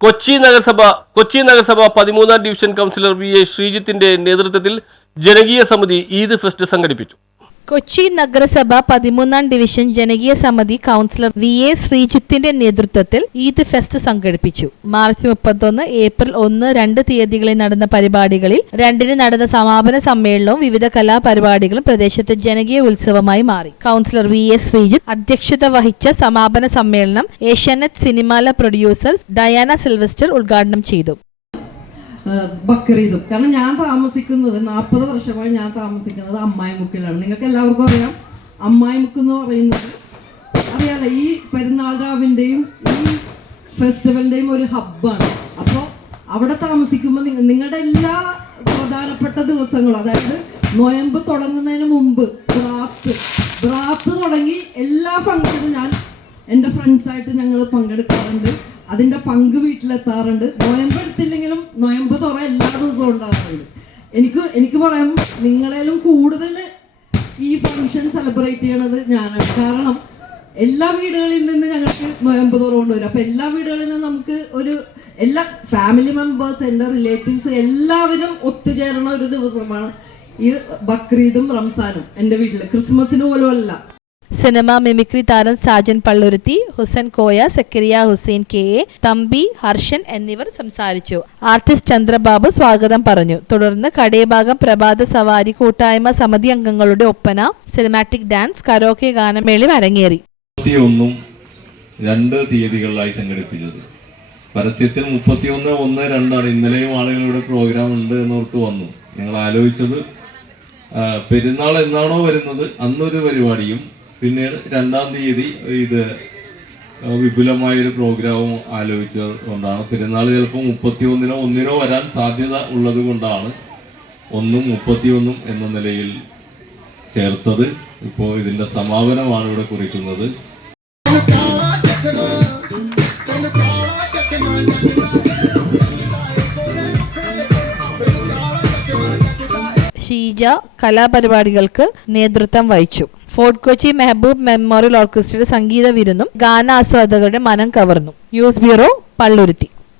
കൊച്ചി നഗരസഭ 13ാം division councillor VA ശ്രീജിത്തിന്റെ നേതൃത്വത്തിൽ ജനകീയ സമിതി ഈദ് ഫെസ്റ്റ് സംഘടിപ്പിച്ചു. കൊച്ചി നഗരസഭ 13ാം ഡിവിഷൻ ജനകീയ സമിതി കൗൺസിലർ VA ശ്രീജിത്തിന്റെ നേതൃത്വത്തിൽ ഈദ് ഫെസ്റ്റ് സംഘടിപ്പിച്ചു. മാർച്ച് 31, ഏപ്രിൽ 1, 2 തീയതികളിൽ നടന്ന പരിപാടികളിൽ 2-ന് നടന്ന സമാപന സമ്മേളനവും വിവിധ കലാപരിപാടികളും പ്രദേശത്തെ ജനകീയ ഉത്സവമായി മാറി. കൗൺസിലർ VA ശ്രീജിത്ത് അധ്യക്ഷത വഹിച്ച സമാപന സമ്മേളനം Asianet Cinemala producer Diana Sylvester ഉദ്ഘാടനം ചെയ്തു. ബക്രീദും കാരണം ഞാൻ താമസിക്കുന്നത് 40 വർഷമായി ഞാൻ താമസിക്കുന്നത് അമ്മായിമുക്കിലാണ്. നിങ്ങൾക്ക് എല്ലാവർക്കും അറിയാം അമ്മായിമുക്ക് എന്ന് പറയുന്നത് അറിയാലോ, ഈ പെരുന്നാൾ രാവിൻ്റെയും ഈ ഫെസ്റ്റിവലിൻ്റെയും ഒരു ഹബ്ബാണ്. അപ്പോൾ അവിടെ താമസിക്കുമ്പോൾ നിങ്ങളുടെ എല്ലാ പ്രധാനപ്പെട്ട ദിവസങ്ങളും, അതായത് നൊയമ്പ് തുടങ്ങുന്നതിന് മുമ്പ് ബ്രാത്ത് തുടങ്ങി എല്ലാ ഫംഗ്ഷനും ഞാൻ എൻ്റെ ഫ്രണ്ട്സായിട്ട് ഞങ്ങൾ പങ്കെടുക്കാറുണ്ട്. അതിൻ്റെ പങ്ക് വീട്ടിലെത്താറുണ്ട്. നൊയമ്പ് എടുത്തില്ലെങ്കിലും നൊയമ്പ് തുറ എല്ലാ ദിവസവും ഉണ്ടാകാറുണ്ട്. എനിക്ക് പറയാം, നിങ്ങളേലും കൂടുതൽ ഈ ഫംഗ്ഷൻ സെലിബ്രേറ്റ് ചെയ്യണത് ഞാനാണ്. കാരണം എല്ലാ വീടുകളിൽ നിന്ന് ഞങ്ങൾക്ക് നൊയമ്പ് തുറ കൊണ്ടുവരും. അപ്പം എല്ലാ വീടുകളിൽ നിന്ന് നമുക്ക് എല്ലാ ഫാമിലി മെമ്പേഴ്സ്, എൻ്റെ റിലേറ്റീവ്സ് എല്ലാവരും ഒത്തുചേരണ ഒരു ദിവസമാണ് ഈ ബക്രീദും റംസാനും. എൻ്റെ വീട്ടിൽ ക്രിസ്മസിന് പോലും അല്ല. സിനിമ മിമിക്രി താരം സാജൻ പള്ളുരുത്തി, ഹുസൈൻ കോയ, സക്കരിയ ഹുസൈൻ KA, തമ്പി, ഹർഷൻ എന്നിവർ സംസാരിച്ചു. ആർട്ടിസ്റ്റ് ചന്ദ്രബാബു സ്വാഗതം പറഞ്ഞു. തുടർന്ന് കടേഭാഗം പ്രഭാത സവാരി കൂട്ടായ്മ സമിതി അംഗങ്ങളുടെ ഒപ്പന, സിനിമാറ്റിക് ഡാൻസ്, കരോക്കെ ഗാനമേള അരങ്ങേറി. 2 തീയതികളിലായി സംഘടിപ്പിച്ചത്. പരസ്യത്തിൽ 31, 1, 2 ഇന്നലെയും ആളുകളുടെ പ്രോഗ്രാം ഉണ്ട് എന്നോർത്ത് വന്നു. ഞങ്ങൾ ആലോചിച്ചത് പെരുന്നാൾ എന്നാണോ വരുന്നത് അന്നൊരു പരിപാടിയും പിന്നീട് 2ാം തീയതി ഇത് വിപുലമായൊരു പ്രോഗ്രാമും ആലോചിച്ചത് കൊണ്ടാണ്. പെരുന്നാൾ ചിലപ്പോൾ 31-നോ 1-നോ വരാൻ സാധ്യത ഉള്ളത് കൊണ്ടാണ് 1-ഉം 31-ഉം എന്ന നിലയിൽ ചേർത്തത്. ഇപ്പോൾ ഇതിൻ്റെ സമാപനമാണ് ഇവിടെ കുറിക്കുന്നത്. ഷീജ കലാപരിപാടികൾക്ക് നേതൃത്വം വഹിച്ചു. ഫോർട്ട് കൊച്ചി മെഹബൂബ് മെമ്മോറിയൽ ഓർക്കസ്ട്രയുടെ സംഗീത വിരുന്നും ഗാനാസ്വാദകരുടെ മനം കവർന്നു. News bureau, Palluruthy.